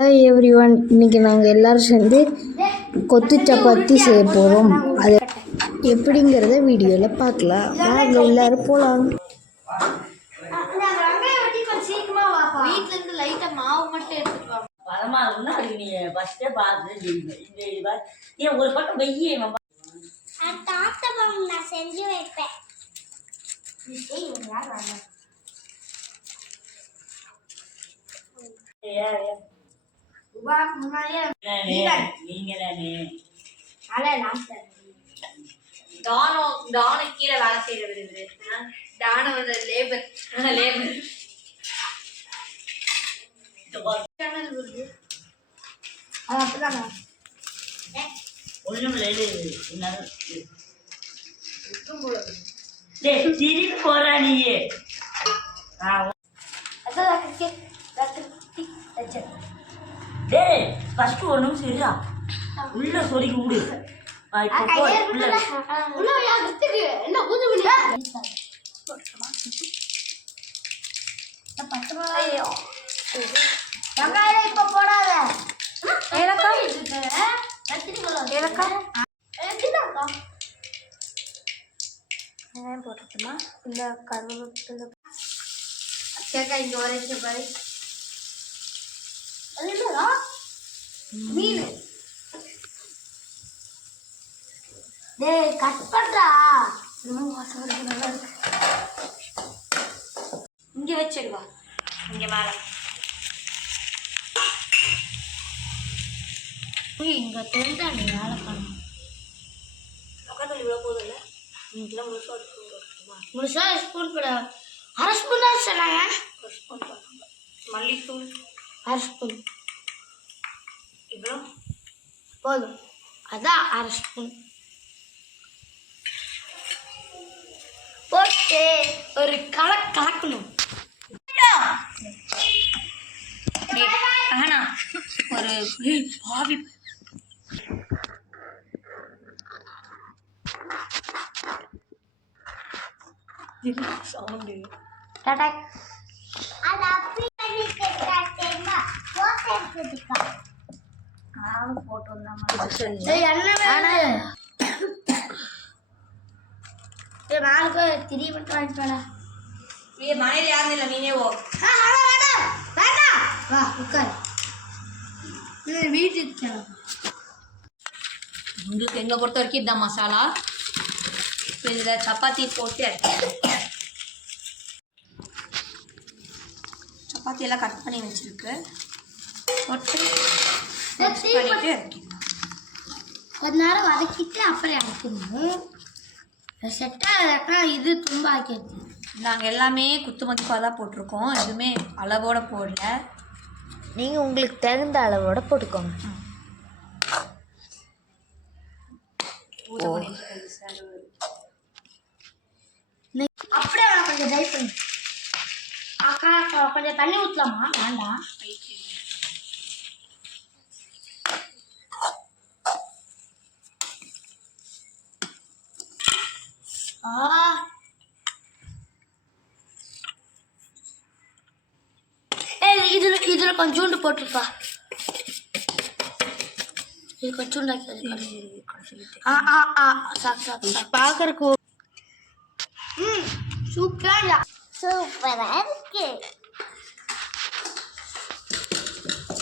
Hi every one, இன்னைக்கு நாங்கள் எல்லோரும் சேர்ந்து கொத்து சப்பாத்தி செய்ய போகிறோம். அது எப்படிங்கிறத வீடியோவில் பார்க்கலாம். வாங்க எல்லோரும் போகலாம். வீட்டிலேருந்து லைட்டாக மாவு மட்டும் எடுத்துட்டு பதமாகும்னா அதுக்கு நீ ஃபஸ்ட்டே பார்த்து ஏன் ஒரு பக்கம் வெய்ய நான் செஞ்சு வைப்பேன். டானோ கீழே வேலை செய்யறது டானோட லேபர் திருப்பி போறா நீயே ஃபர்ஸ்ட் ஒரு நிமிஷம் இருக்கா உள்ள சொரிக்க முடியும். இப்ப போடாத போட்டுமா இந்த கருவேப்பிலை கேக்கா இங்க வரைக்கும் பாரு. அது என்னடா மீன்? டேய் கட் பண்றா. வாசம் நல்லா இருக்கு. இங்க வச்சிடுவா, இங்க மேல இங்க தெரிஞ்சா நீ வேலை பண்ணணும். பக்கத்துல இவ்வளவு போதும்ல, இங்கெல்லாம் முழுசா ஸ்பூன் கூட அரை ஸ்பூன் தான் சொன்னாங்க. மல்லித்தூள் அரை ஸ்பூன் இவ்வளோ போதும். அதான் அரை ஸ்பூன் போட்டு ஒரு கலக்கணும். ஒரு பாவி சவுண்டு டாடா அது அப்படி பண்ணிட்டேன். போட்டு வந்தா நாளுக்கு திரி மட்டும் வாங்கிட்டு மனையில யாரும் இல்லை, நீனே ஓ வேண்டாம் வா உட்கார். வீட்டுக்கு உங்களுக்கு எங்களை பொறுத்த வரைக்கும் இதுதான் மசாலா. இப்போ இதில் சப்பாத்தி போட்டு சப்பாத்தி எல்லாம் கட் பண்ணி வச்சுருக்கு போட்டு பண்ணிட்டு கொஞ்ச நேரம் வதக்கிட்டு அப்புறம் இறக்கணும். செட்டாக இது தும்ப ஆக்கிடுது. நாங்கள் எல்லாமே குத்து மதிப்பாக தான் போட்டிருக்கோம், எதுவுமே அளவோடு போடல. நீங்கள் உங்களுக்கு தகுந்த அளவோட போட்டுக்கோங்க. அப்படியே கொஞ்சம் ட்ரை பண்ணி கொஞ்சம் தண்ணி ஊற்றலாமா? வேண்டாம். இதுல கொஞ்சோண்டு போட்டுருப்பா. இது கொஞ்சோண்டு பார்க்கறக்கு சூப்பரா இருக்கு.